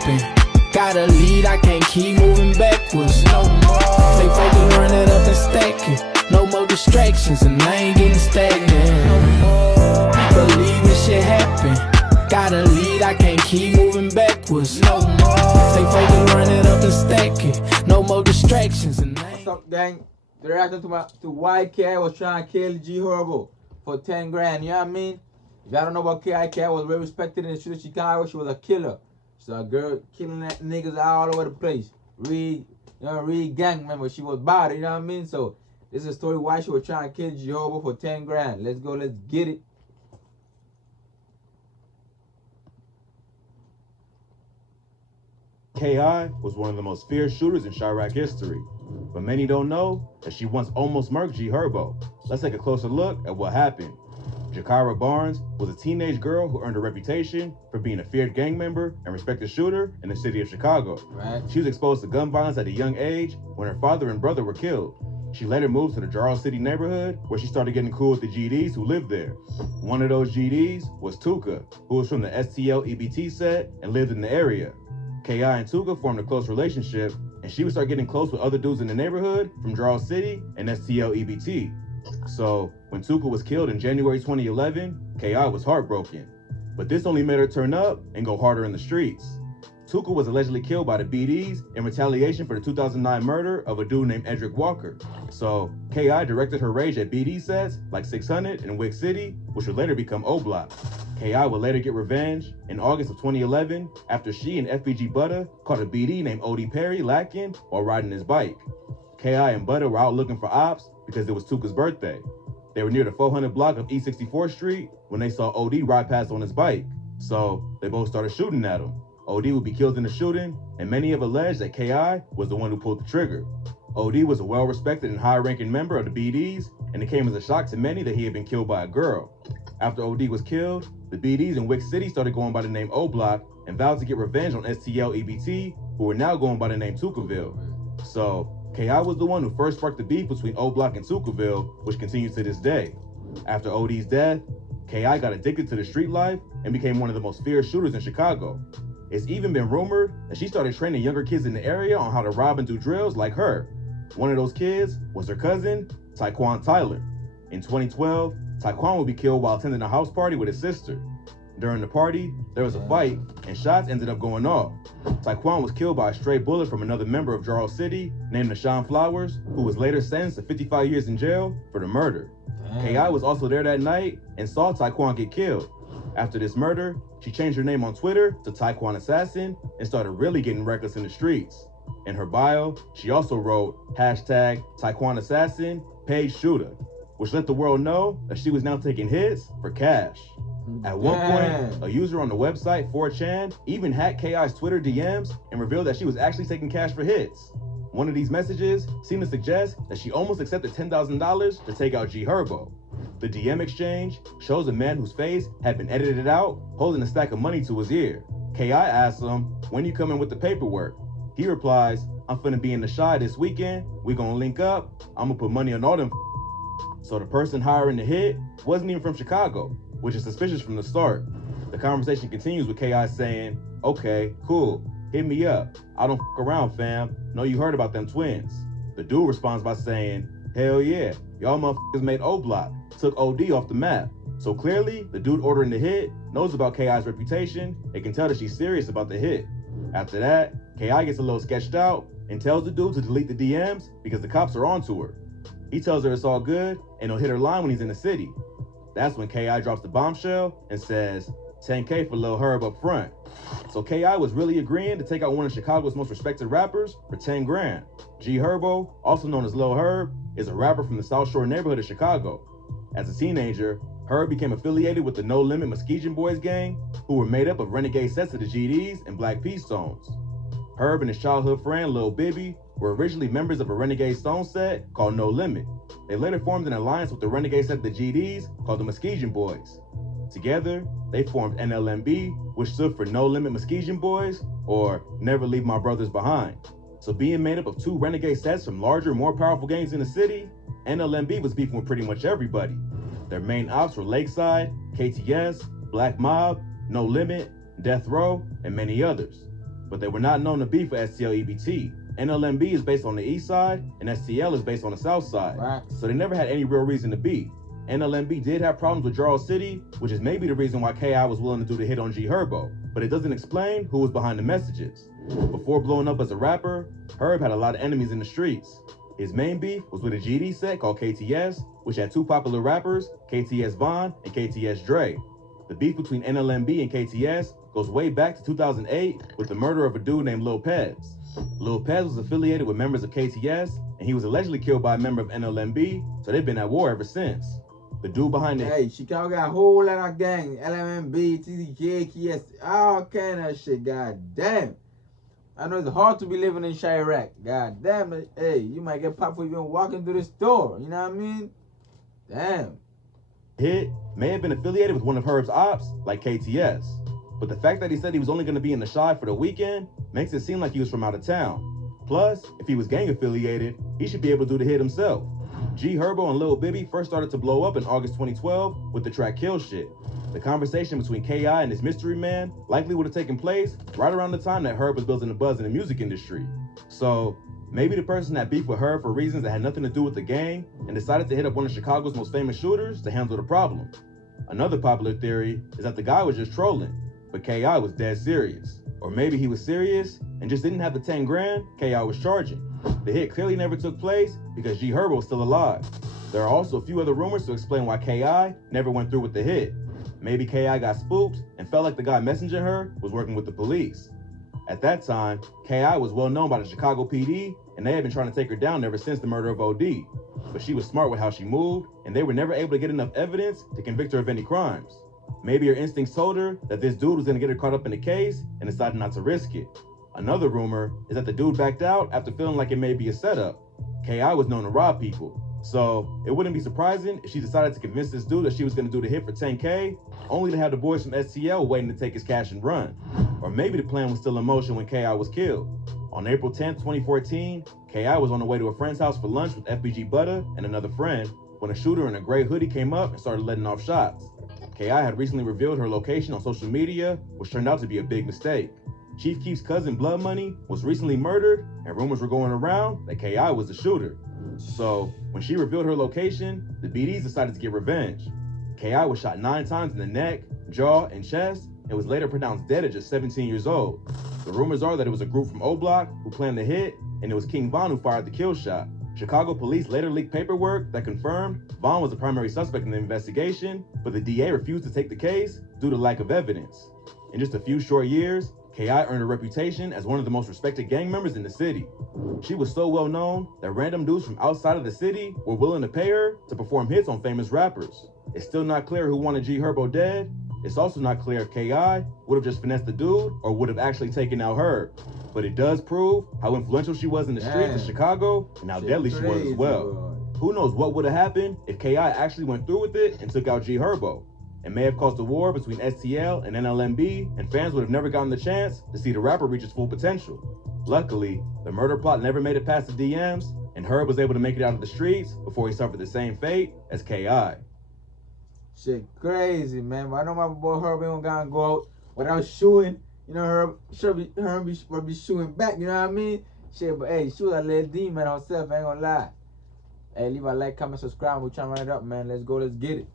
happen. Gotta lead, I can't keep moving backwards no more. Stay focused, run it up and stack it. No more distractions, and I ain't getting stagnant no more. Believe this shit happen. Gotta lead, I can't keep moving backwards no more. Stay focused, run it up and stack it. No more distractions, and I ain't... What's up, gang? The reaction to why K.I. was trying to kill G Herbo for 10 grand, you know what I mean? If y'all don't know about K.I. was very respected in the street of Chicago. She was a killer. She's a girl killing that niggas all over the place. Real gang member. She was bad, you know what I mean? So this is a story why she was trying to kill G Herbo for 10 grand. Let's go, let's get it. K.I. was one of the most fierce shooters in Chirac history, but many don't know that she once almost murked G Herbo. Let's take a closer look at what happened. Jakara Barnes was a teenage girl who earned a reputation for being a feared gang member and respected shooter in the city of Chicago. Right. She was exposed to gun violence at a young age when her father and brother were killed. She later moved to the Charles City neighborhood where she started getting cool with the GDs who lived there. One of those GDs was Tuka, who was from the STL EBT set and lived in the area. K.I. and Tuka formed a close relationship, and she would start getting close with other dudes in the neighborhood from Charles City and STL EBT. So when Tuka was killed in January 2011, K.I. was heartbroken. But this only made her turn up and go harder in the streets. Tuka was allegedly killed by the BDs in retaliation for the 2009 murder of a dude named Edric Walker. So K.I. directed her rage at BD sets like 600 and Wick City, which would later become O-Block. K.I. would later get revenge in August of 2011 after she and FBG Butter caught a BD named OD Perry lacking while riding his bike. K.I. and Butter were out looking for ops because it was Tuka's birthday. They were near the 400 block of East 64th Street when they saw OD ride past on his bike. So they both started shooting at him. OD would be killed in the shooting, and many have alleged that K.I. was the one who pulled the trigger. OD was a well-respected and high-ranking member of the BDs, and it came as a shock to many that he had been killed by a girl. After OD was killed, the BDs in Wick City started going by the name O-Block and vowed to get revenge on STL EBT, who were now going by the name Tukaville. So K.I. was the one who first sparked the beef between O-Block and Tukaville, which continues to this day. After OD's death, K.I. got addicted to the street life and became one of the most fierce shooters in Chicago. It's even been rumored that she started training younger kids in the area on how to rob and do drills like her. One of those kids was her cousin, Taekwon Tyler. In 2012, Taekwon would be killed while attending a house party with his sister. During the party, there was a fight, and shots ended up going off. Taekwon was killed by a stray bullet from another member of Charles City named Nashawn Flowers, who was later sentenced to 55 years in jail for the murder. K.I. was also there that night and saw Taekwon get killed. After this murder, she changed her name on Twitter to Taekwon Assassin and started really getting reckless in the streets. In her bio, she also wrote #Taekwon Assassin, paid shooter, which let the world know that she was now taking hits for cash. At one point, a user on the website 4chan even hacked K.I.'s Twitter DMs and revealed that she was actually taking cash for hits. One of these messages seemed to suggest that she almost accepted $10,000 to take out G Herbo. The DM exchange shows a man whose face had been edited out holding a stack of money to his ear. K.I. asks him, "When you coming with the paperwork?" He replies, "I'm finna be in the Chi this weekend. We gonna link up. I'ma put money on all them." So the person hiring the hit wasn't even from Chicago, which is suspicious from the start. The conversation continues with K.I. saying, "Okay, cool, hit me up. I don't f around, fam. Know you heard about them twins." The dude responds by saying, "Hell yeah, y'all motherfuckers made O-Block, took OD off the map." So clearly, the dude ordering the hit knows about K.I.'s reputation and can tell that she's serious about the hit. After that, K.I. gets a little sketched out and tells the dude to delete the DMs because the cops are onto her. He tells her it's all good and he'll hit her line when he's in the city. That's when K.I. drops the bombshell and says, "10K for Lil Herb up front." So K.I. was really agreeing to take out one of Chicago's most respected rappers for 10 grand. G Herbo, also known as Lil Herb, is a rapper from the South Shore neighborhood of Chicago. As a teenager, Herb became affiliated with the No Limit Muskegon Boys gang, who were made up of renegade sets of the GDs and Black Peace Stones. Herb and his childhood friend Lil Bibby were originally members of a renegade stone set called No Limit. They later formed an alliance with the renegade set of the GDs called the Muskegon Boys. Together, they formed NLMB, which stood for No Limit Muskegon Boys, or Never Leave My Brothers Behind. So being made up of two renegade sets from larger, more powerful gangs in the city, NLMB was beefing with pretty much everybody. Their main ops were Lakeside, KTS, Black Mob, No Limit, Death Row, and many others. but they were not known to be for STL EBT. NLMB is based on the east side, and STL is based on the south side. Right. So they never had any real reason to be. NLMB did have problems with Jarl City, which is maybe the reason why KI was willing to do the hit on G Herbo, but it doesn't explain who was behind the messages. Before blowing up as a rapper, Herb had a lot of enemies in the streets. His main beef was with a GD set called KTS, which had two popular rappers, KTS Vaughn and KTS Dre. The beef between NLMB and KTS goes way back to 2008 with the murder of a dude named Lil Pez. Lil Pez was affiliated with members of KTS, and he was allegedly killed by a member of NLMB, so they've been at war ever since. The dude behind it. Hey, Chicago got a whole lot of gang. LMNB, TDK, KS, all kind of shit. God damn. I know it's hard to be living in Chirac. God damn it. Hey, you might get popped for even walking through the store. You know what I mean? Damn. Hit may have been affiliated with one of Herb's ops, like KTS. But the fact that he said he was only going to be in the Chi for the weekend makes it seem like he was from out of town. Plus, if he was gang affiliated, he should be able to do the hit himself. G Herbo and Lil Bibby first started to blow up in August 2012 with the track Kill Shit. The conversation between KI and his mystery man likely would have taken place right around the time that Herb was building a buzz in the music industry. So, maybe the person that beefed with Herb for reasons that had nothing to do with the gang and decided to hit up one of Chicago's most famous shooters to handle the problem. Another popular theory is that the guy was just trolling, but KI was dead serious. Or maybe he was serious and just didn't have the 10 grand KI was charging. The hit clearly never took place because G Herbo was still alive. There are also a few other rumors to explain why KI never went through with the hit. Maybe KI got spooked and felt like the guy messaging her was working with the police. At that time, KI was well known by the Chicago PD, and they had been trying to take her down ever since the murder of OD. But she was smart with how she moved, and they were never able to get enough evidence to convict her of any crimes. Maybe her instincts told her that this dude was gonna get her caught up in the case and decided not to risk it. Another rumor is that the dude backed out after feeling like it may be a setup. KI was known to rob people, so it wouldn't be surprising if she decided to convince this dude that she was gonna do the hit for 10K, only to have the boys from STL waiting to take his cash and run. Or maybe the plan was still in motion when KI was killed. On April 10th, 2014, KI was on the way to a friend's house for lunch with FBG Butter and another friend when a shooter in a gray hoodie came up and started letting off shots. KI had recently revealed her location on social media, which turned out to be a big mistake. Chief Keef's cousin Blood Money was recently murdered, and rumors were going around that KI was the shooter. So, when she revealed her location, the BDs decided to get revenge. KI was shot 9 times in the neck, jaw, and chest, and was later pronounced dead at just 17 years old. The rumors are that it was a group from O-Block who planned the hit, and it was King Von who fired the kill shot. Chicago police later leaked paperwork that confirmed Von was the primary suspect in the investigation, but the DA refused to take the case due to lack of evidence. In just a few short years, KI earned a reputation as one of the most respected gang members in the city. She was so well known that random dudes from outside of the city were willing to pay her to perform hits on famous rappers. It's still not clear who wanted G Herbo dead. It's also not clear if KI would have just finessed the dude or would have actually taken out Herb. But it does prove how influential she was in the streets of Chicago and how deadly she was as well. Who knows what would have happened if KI actually went through with it and took out G Herbo. It may have caused a war between STL and NLMB, and fans would have never gotten the chance to see the rapper reach his full potential. Luckily, the murder plot never made it past the DMs, and Herb was able to make it out of the streets before he suffered the same fate as KI. Shit crazy, man. But I know my boy Herb ain't gonna go out without shooting. You know, Herb be shooting back, you know what I mean? Shit, but hey, she was a little demon herself, I ain't gonna lie. Hey, leave a like, comment, subscribe. We're trying to run it up, man. Let's go, let's get it.